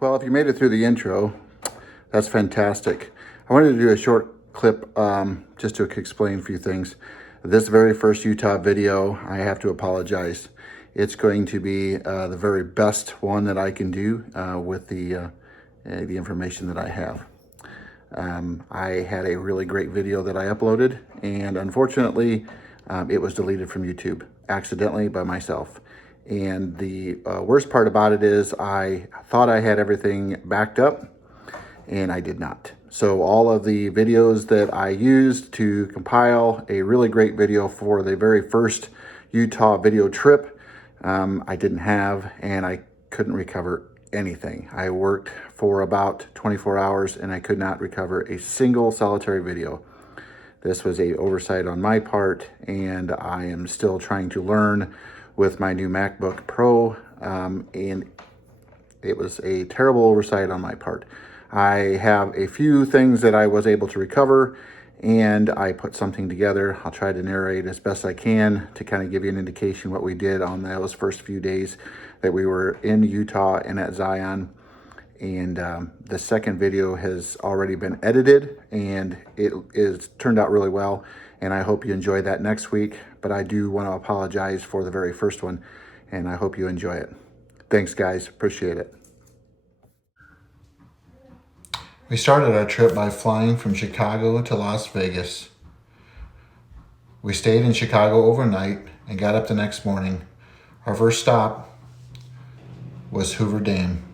Well, if you made it through the intro, that's fantastic. I wanted to do a short clip just to explain a few things. This very first Utah video, I have to apologize. It's going to be the very best one that I can do with the information that I have. I had a really great video that I uploaded, and unfortunately, it was deleted from YouTube accidentally by myself. And the worst part about it is I thought I had everything backed up, and I did not. So all of the videos that I used to compile a really great video for the very first Utah video trip, I didn't have, and I couldn't recover anything. I worked for about 24 hours and I could not recover a single solitary video. This was an oversight on my part, and I am still trying to learn with my new MacBook Pro, and it was a terrible oversight on my part. I have a few things that I was able to recover, and I put something together. I'll try to narrate as best I can to kind of give you an indication what we did on those first few days that we were in Utah and at Zion. And the second video has already been edited, and it is turned out really well, and I hope you enjoy that next week. But I do want to apologize for the very first one, and I hope you enjoy it. Thanks, guys. Appreciate it. We started our trip by flying from Chicago to Las Vegas. We stayed in Chicago overnight and got up the next morning. Our first stop was Hoover Dam.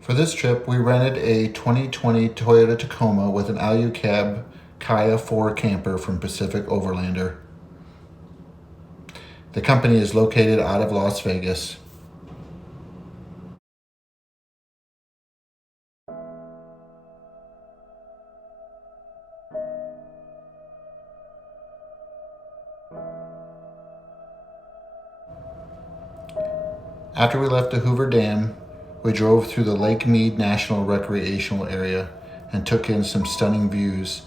For this trip, we rented a 2020 Toyota Tacoma with an Alu-Cab Kaya 4 camper from Pacific Overlander. The company is located out of Las Vegas. After we left the Hoover Dam, we drove through the Lake Mead National Recreational Area and took in some stunning views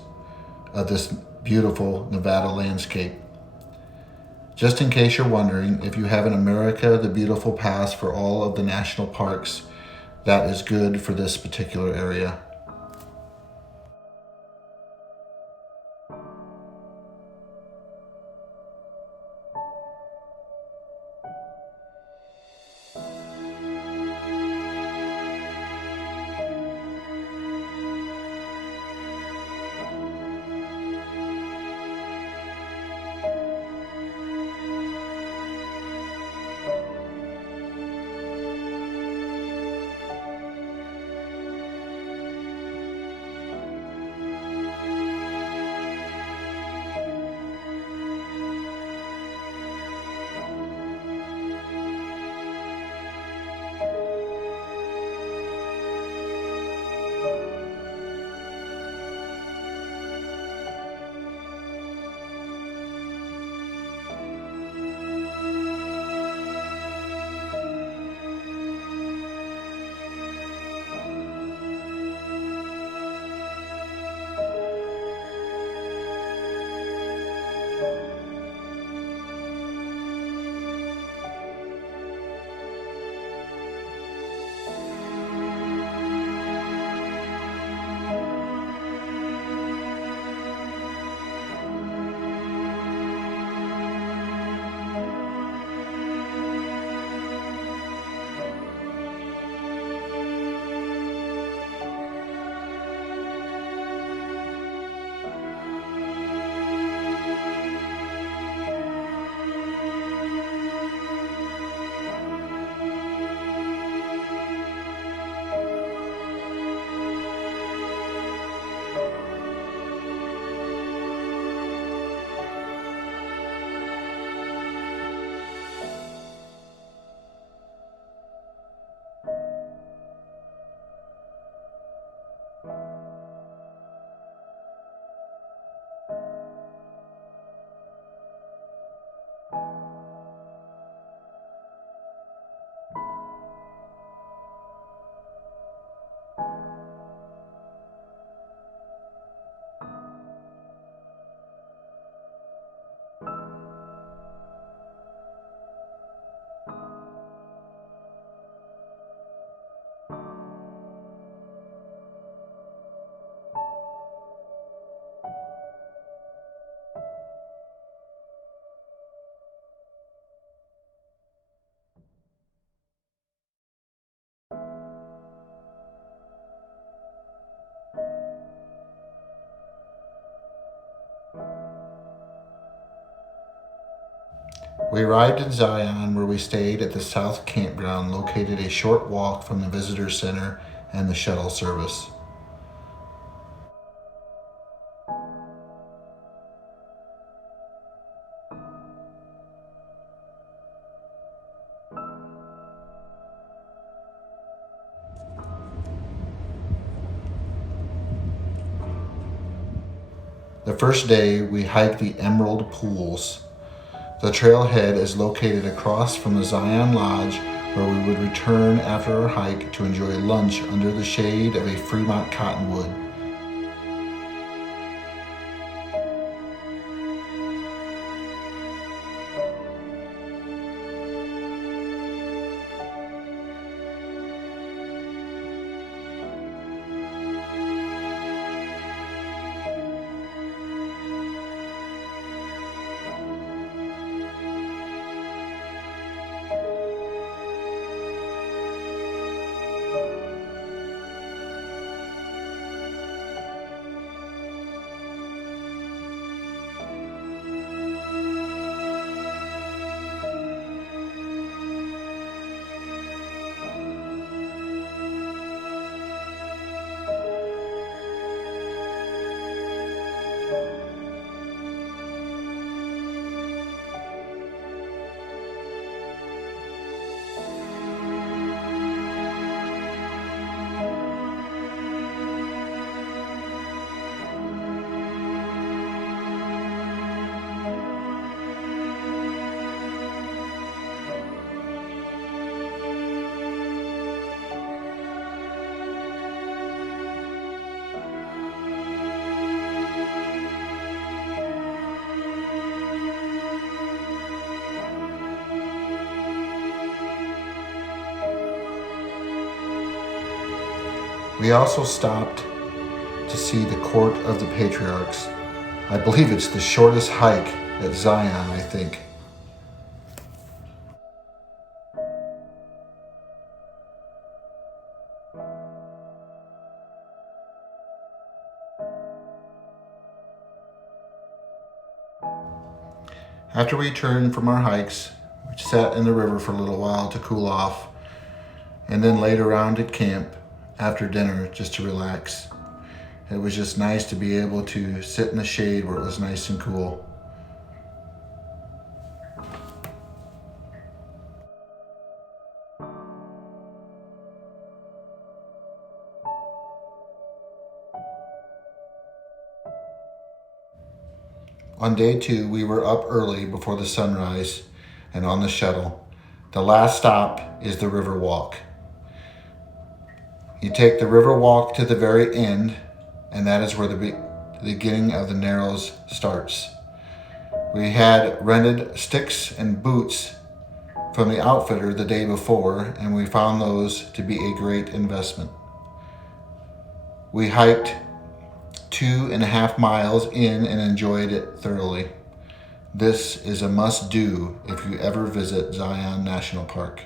of this beautiful Nevada landscape. Just in case you're wondering, if you have an America the Beautiful pass for all of the national parks, that is good for this particular area. We arrived in Zion, where we stayed at the South Campground, located a short walk from the visitor center and the shuttle service. The first day, we hiked the Emerald Pools. The trailhead is located across from the Zion Lodge, where we would return after our hike to enjoy lunch under the shade of a Fremont cottonwood. We also stopped to see the Court of the Patriarchs. I believe it's the shortest hike at Zion, I think. After we returned from our hikes, we sat in the river for a little while to cool off, and then laid around at camp after dinner just to relax. It was just nice to be able to sit in the shade where it was nice and cool. On day 2, we were up early before the sunrise and on the shuttle. The last stop is the river walk. You take the river walk to the very end, and that is where the beginning of the Narrows starts. We had rented sticks and boots from the outfitter the day before, and we found those to be a great investment. We hiked 2.5 miles in and enjoyed it thoroughly. This is a must-do if you ever visit Zion National Park.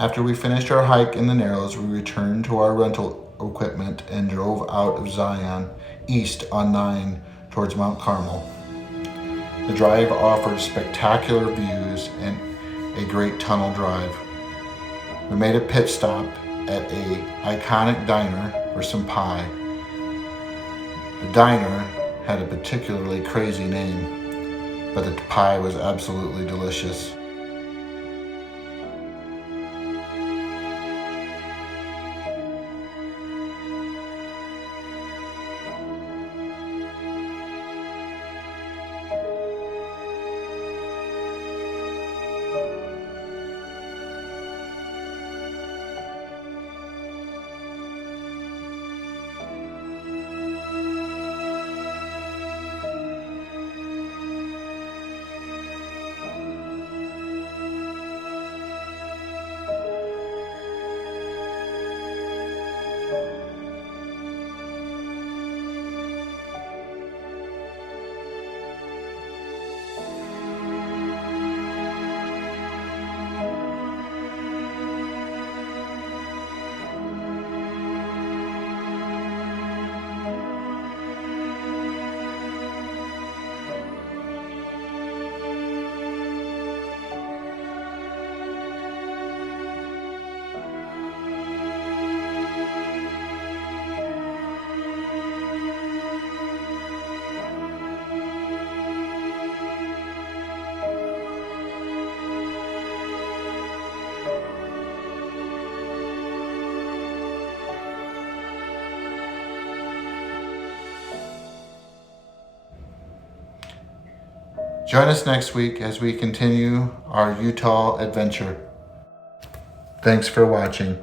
After we finished our hike in the Narrows, we returned to our rental equipment and drove out of Zion east on 9 towards Mount Carmel. The drive offered spectacular views and a great tunnel drive. We made a pit stop at an iconic diner for some pie. The diner had a particularly crazy name, but the pie was absolutely delicious. Join us next week as we continue our Utah adventure. Thanks for watching.